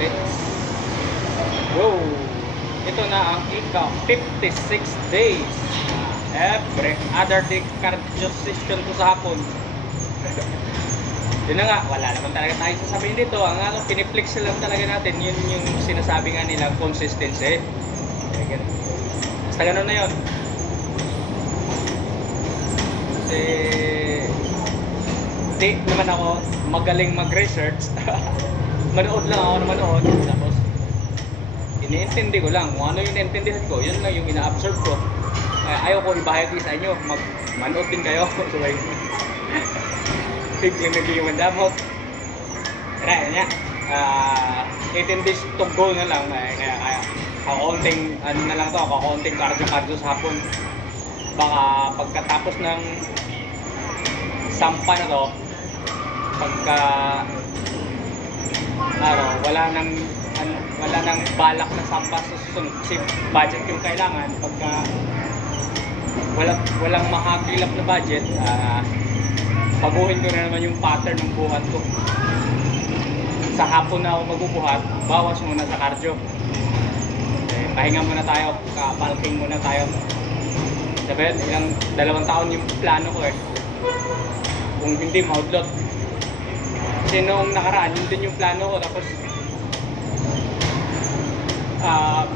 let's go. Ito na ang ika-56 days. Every other day cardio session ko sa hapon. Yun na nga, wala naman talaga tayo sasabihin dito. Ang piniflex lang talaga natin, yun yung sinasabi nga nila, consistency. Basta ganun na yun. Kasi di naman ako magaling mag-research. Manood lang ako na manood. Tapos iniintindi ko lang kung ano yung iniintindihan ko, yun lang yung ina-absorb ko. Ayaw ko ibahagi sa inyo, manood din kayo. Sabay yung naging mandamot. Kaya niya 18 days to go na lang. Kaya kaunting ano na lang to, kaunting cardio sa hapon. Baka pagkatapos ng sampa na to, pagka wala nang balak na sampa sa susunod kasi budget yung kailangan. Pagka walang mahagilap na budget, baguhin ko na naman yung pattern ng buhat ko. Sa hapon na ako magbubuhat, bawas muna sa cardio. Pahinga muna tayo, kapalking muna tayo. Sabi, ilang 2 taon yung plano ko kung hindi maudlot. Kasi noong nakaraan, yun din yung plano ko. Tapos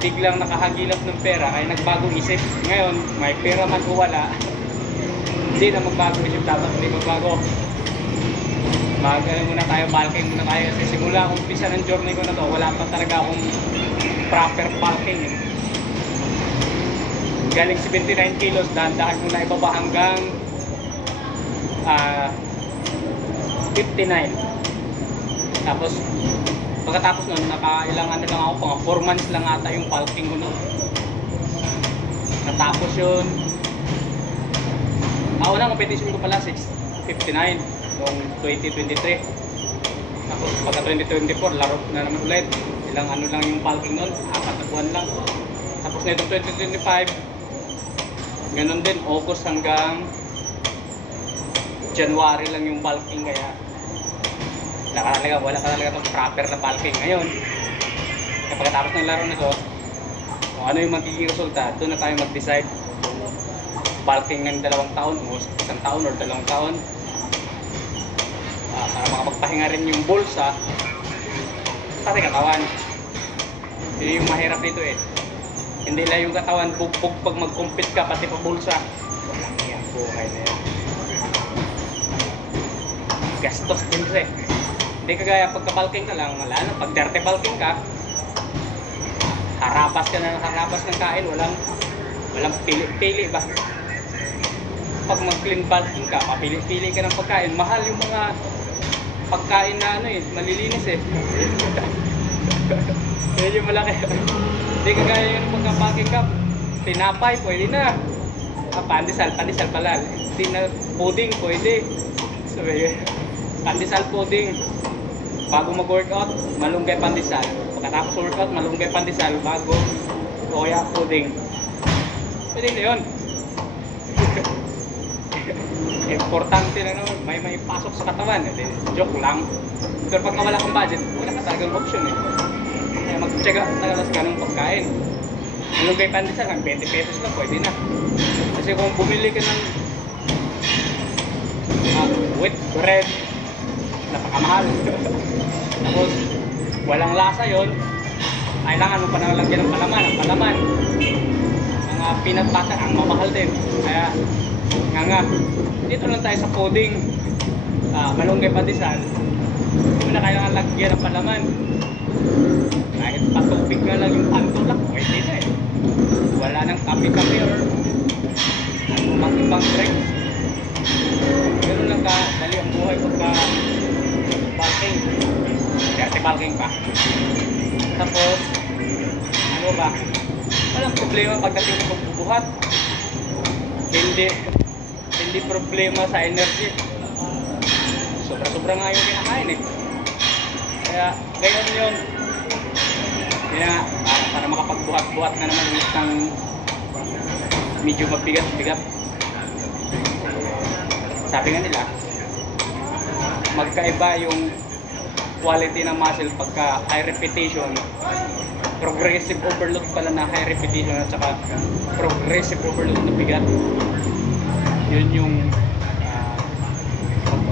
biglang nakahagilap ng pera, kaya nagbago isip. Ngayon, may pera man o wala, hindi na magbago isip. Dapat hindi magbago. Muna tayo, bulking muna tayo. Kasi simula umpisa ng journey ko na to, wala pa talaga akong proper bulking. Galing 79 kilos, dahan-dahan ko na ibaba hanggang 59. Tapos pagkatapos nun, nakailang ano lang ako, pang 4 months lang ata yung bulking ko nun. Natapos yun. Unang competition ko pala 659 noong 2023. Tapos pagka 2024, laro na naman ulit. Ilang ano lang yung bulking nun, 4 na buwan lang. Tapos na itong 2025, ganun din, August hanggang January lang yung bulking, kaya wala ka talaga itong proper na bulking. Ngayon, pagkatapos ng laro na to, kung ano yung magiging resulta, doon na tayo mag-decide kung bulking ng 2 taon o 1 taon or 2 taon, para makapagpahinga rin yung bulsa pati katawan. Yun yung mahirap dito hindi lang yung katawan bugbog pag mag-compete ka, pati pa bulsa. Walang yan, buhay na yan. Gastos din rin. Hindi kagaya pagka-bulking ka lang, wala na. Pag 30 bulking ka, harapas ka na ng harapas ng kain, walang pili-pili ba? Pag mag-clean bulking ka, papili-pili ka ng pagkain. Mahal yung mga pagkain na malilinis Yan yung malaki. Hindi kagaya yung pagka-bulking ka, tinapay, pwede na. Pandesal pala. Hindi na pudding, pwede. Sabi, pandesal pudding. Bago mag-workout, malunggay pandesal. Pagkatapos workout, malunggay pandesal. Bago, soya pudding. Pwede na yun. Importante na naman, may pasok sa katawan. Joke lang. Pero pagka wala kang budget, wala ka talagang option Kaya mag-check out talaga sa ganung pagkain. Malunggay pandesal, 20 pesos lang, pwede na. Kasi kung bumili ka ng wheat bread, napakamahal. Tapos walang lasa yon, kailangan mo pa na lagyan ng palaman. Ang palaman, mga peanut butter, ang mamahal din. Kaya nga dito lang tayo sa pudding, malunggay pandesal, hindi mo na kailangan lagyan ng palaman. Kahit patubig nga lang yung pantulak, pwede na wala nang kape-kape or ibang drinks. Ganun lang dali ang buhay pagka bulking. Dirty bulking pa. Tapos ano ba, walang problema pagdating sa pagbubuhat. Hindi problema sa energy. Sobra-sobra nga yung kinakain Kaya gayon yun. Kaya para makapagbuhat-buhat na naman ng medyo mabigat-bigat. Sabi nga nila, magkaiba yung quality ng muscle pagka high repetition, progressive overload pala na high repetition at saka progressive overload na bigat. Yun yung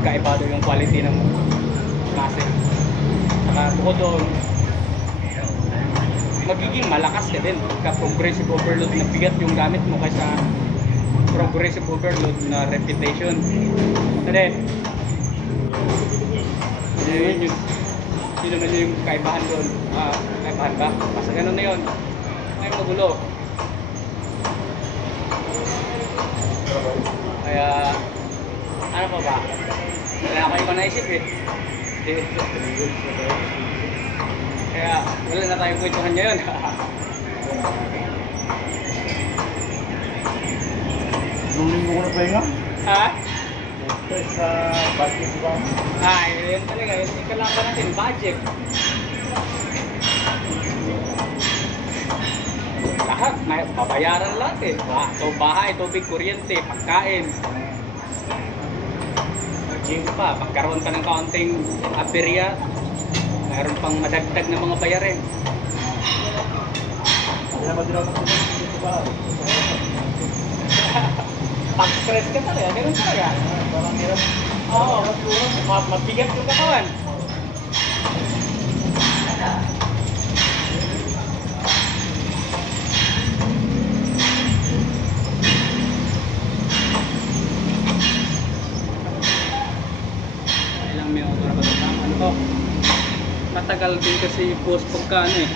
magkaiba doon yung quality ng muscle. Saka bukod doon, magiging malakas ka din pagka progressive overload na bigat yung gamit mo kaysa progressive overload na repetition. Kasi yun naman yung kaibahan doon. Kaibahan ba? Basta ganun na yun. Ngayon magulo. Kaya ano pa ba? Wala kayo pa naisip eh. Kaya wala na tayong kwentuhan ngayon. Nung linggo ko na pahinga. Ha? Stress sa budget ba? Yun talaga. Yung kalaban natin, budget. Lahat, may babayaran lahat eh. So, bahay, tubig, kuryente, pagkain. Gym pa, pagkaroon ka ng kaunting aperya, mayroon pang madagdag na mga bayarin. Hindi naman din ako dito ba? Pag-stress ka talaga, ganun talaga. Parang hirap. Oo, mabigat yung katawan. Ilang minuto na ba ito? Ano to? Matagal din kasi post pagka ano eh.